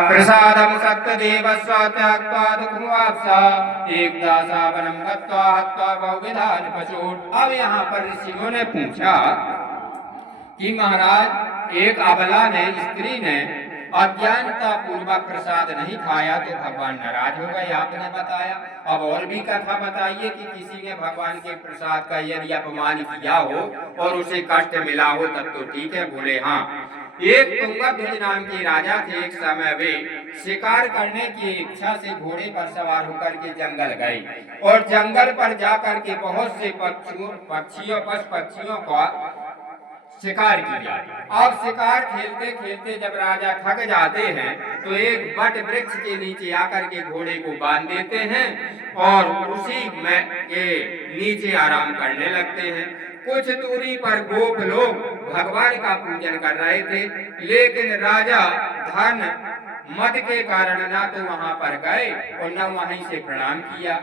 प्रसादं सत्यदेवस्य त्याक्त्वा दुःखमुवाप्सा एकदासावनं गत्वा हत्वा बहुविधानि पशून्। अब यहाँ पर ऋषियों ने पूछा कि महाराज, एक अबला ने, स्त्री ने अज्ञानता पूर्वक प्रसाद नहीं खाया तो भगवान नाराज हो गए, आपने बताया। अब और भी कथा बताइए कि किसी ने भगवान के प्रसाद का यदि अपमान किया हो और उसे कष्ट मिला हो तब तो ठीक है। बोले हाँ। एक तुंगध्वज नाम के राजा थे। एक समय वे शिकार करने की इच्छा से घोड़े पर सवार होकर के जंगल गए और जंगल पर जाकर के बहुत से पक्षियों का शिकार किया। अब शिकार खेलते खेलते जब राजा थक जाते हैं तो एक वट वृक्ष के नीचे आकर के घोड़े को बांध देते हैं और उसी में के नीचे आराम करने लगते हैं। कुछ दूरी पर गोप लोग भगवान का पूजन कर रहे थे, लेकिन राजा धन मद के कारण ना तो वहां पर गए और न वहीं से प्रणाम किया।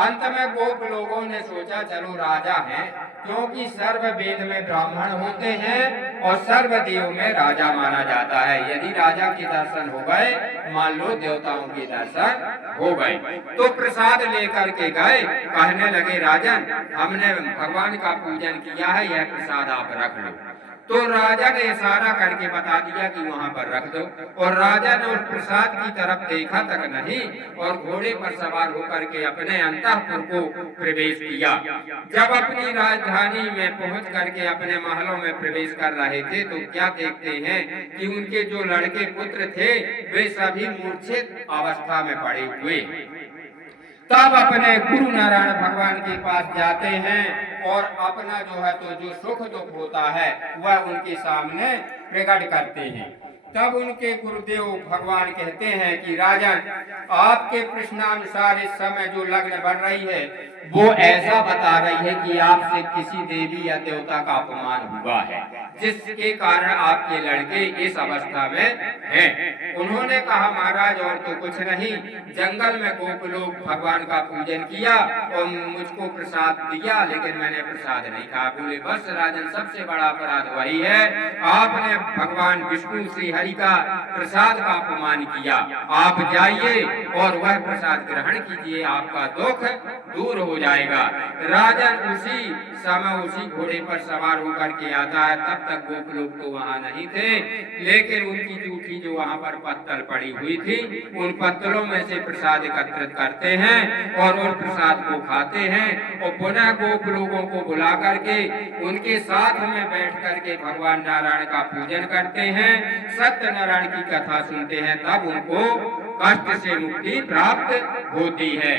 अंत में गोप लोगों ने सोचा चलो राजा हैं, क्योंकि सर्व वेद में ब्राह्मण होते हैं और सर्व देव में राजा माना जाता है। यदि राजा के दर्शन हो गए, मान लो देवताओं के दर्शन हो गए, तो प्रसाद लेकर के गए। कहने लगे राजन, हमने भगवान का पूजन किया है, यह प्रसाद आप रख लो। तो राजा ने इशारा करके बता दिया कि वहां पर रख दो, और राजा ने उस प्रसाद की तरफ देखा तक नहीं और घोड़े पर सवार होकर के अपने अंतःपुर को प्रवेश किया। जब अपनी राजधानी में पहुंच करके अपने महलों में प्रवेश कर रहे थे तो क्या देखते हैं कि उनके जो लड़के पुत्र थे वे सभी मूर्छित अवस्था में पड़े हुए। तब अपने गुरु नारायण भगवान के पास जाते हैं और अपना जो सुख दुख होता है वह उनके सामने प्रकट करते हैं। तब उनके गुरुदेव भगवान कहते हैं कि राजन, आपके प्रश्नानुसार इस समय जो लग्न बन रही है वो ऐसा बता रही है कि आपसे किसी देवी या देवता का अपमान हुआ है, जिसके कारण आपके लड़के इस अवस्था में हैं। उन्होंने कहा महाराज और तो कुछ नहीं, जंगल में गोप लोग भगवान का पूजन किया और मुझको प्रसाद दिया, लेकिन मैंने प्रसाद नहीं खाया। बोले बस राजन, सबसे बड़ा अपराध वही है, आपने भगवान विष्णु श्री हरि का प्रसाद का अपमान किया। आप जाइए और वह प्रसाद ग्रहण कीजिए, आपका दुख दूर हो जाएगा। राजन उसी समय उसी घोड़े पर सवार होकर के आता है। तब तक गोप लोग तो वहां नहीं थे, लेकिन उनकी जूठी जो वहां पर पत्तल पड़ी हुई थी, उन पत्तलों में से प्रसाद एकत्रित करते हैं और उन प्रसाद को खाते हैं और पुनः गोप लोगों को बुला करके उनके साथ में बैठ करके भगवान नारायण का पूजन करते हैं, सत्यनारायण की कथा सुनते हैं। तब उनको कष्ट से मुक्ति प्राप्त होती है।